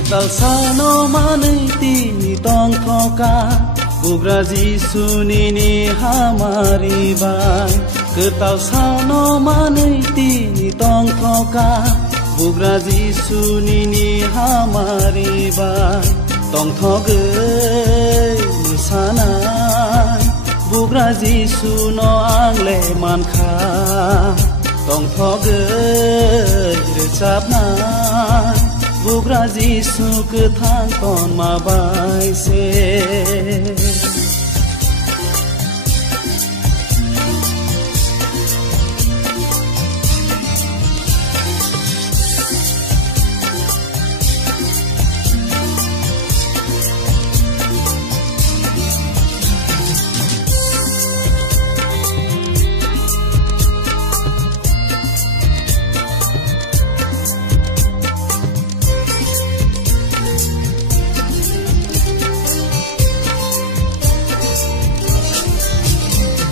Ketal sano manai tini tong thoka Bugra Jisu nini hamari bai Ketal sano manai tini tong thoka Bugra Jisu nini hamari bai Tong thogai musanai Bugra Jisu no angle mankha Tong thogai recapnai Bugra Jisu kethang ton mabai se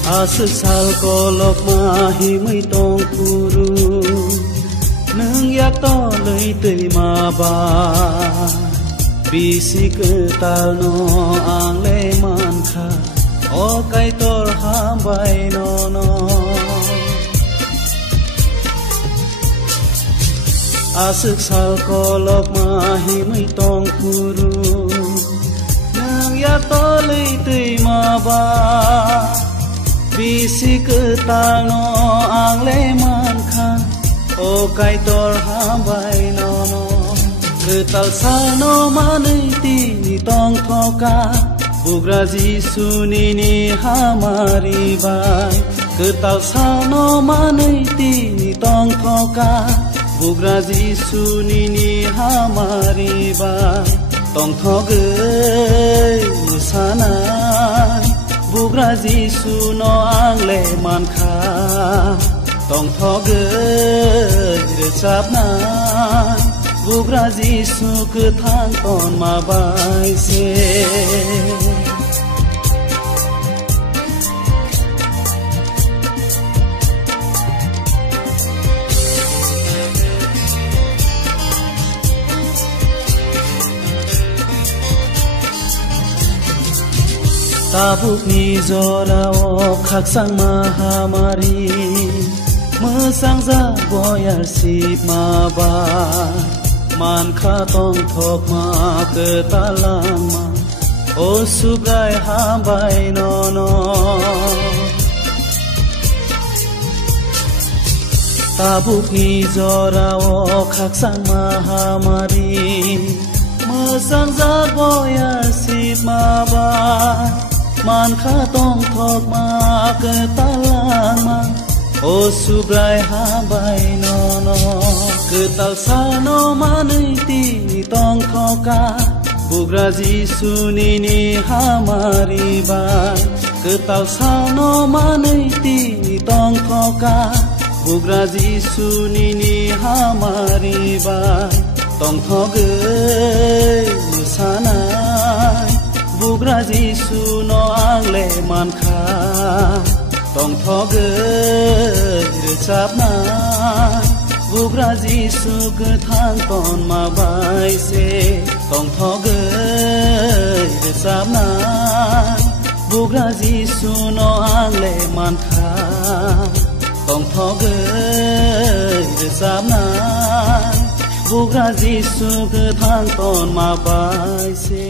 Asal sal kolok mahi mai tong puru Neng yak to lei tei ma ba Bisi ketal no ang le man kha O kai tor ham bai no no Asal sal kolok mahi mai tong puru Neng yak to lei tei ma ba Bisi ketal no ang le man kha O kai tor ham bai no no Ketal sano manai tini tong thoka Bugra Jisu nini hamari bai Ketal sano manai tini tong thoka Bugra Jisu nini hamari bai Tong thogai musanai Bugra Jisu no angle man kha Tong thogai recapnai Bugra Jisu kethang ton mabai se Tabuk ni zora o khak sang mahamari Mesang za boyar sip ma ba Man kha tong thok ma ketalang ma O subrai ham bai no no Tabuk ni zora o khak sang mahamari Mesang za boyar sip ma ba Man kha tong thok ma ketalang ma O subrai ham bai no no Ketal sano manai tini tong thoka Bugra Jisu nini hamari bai Ketal sano manai tini tong thoka Bugra Jisu nini hamari bai Tong thogai musanai Bugra Jisu no angle man kha Tong thogai recapnai Bugra Jisu kethang ton mabai se Tong thogai recapnai Bugra Jisu no angle man kha Tong thogai recapnai Bugra Jisu kethang ton mabai se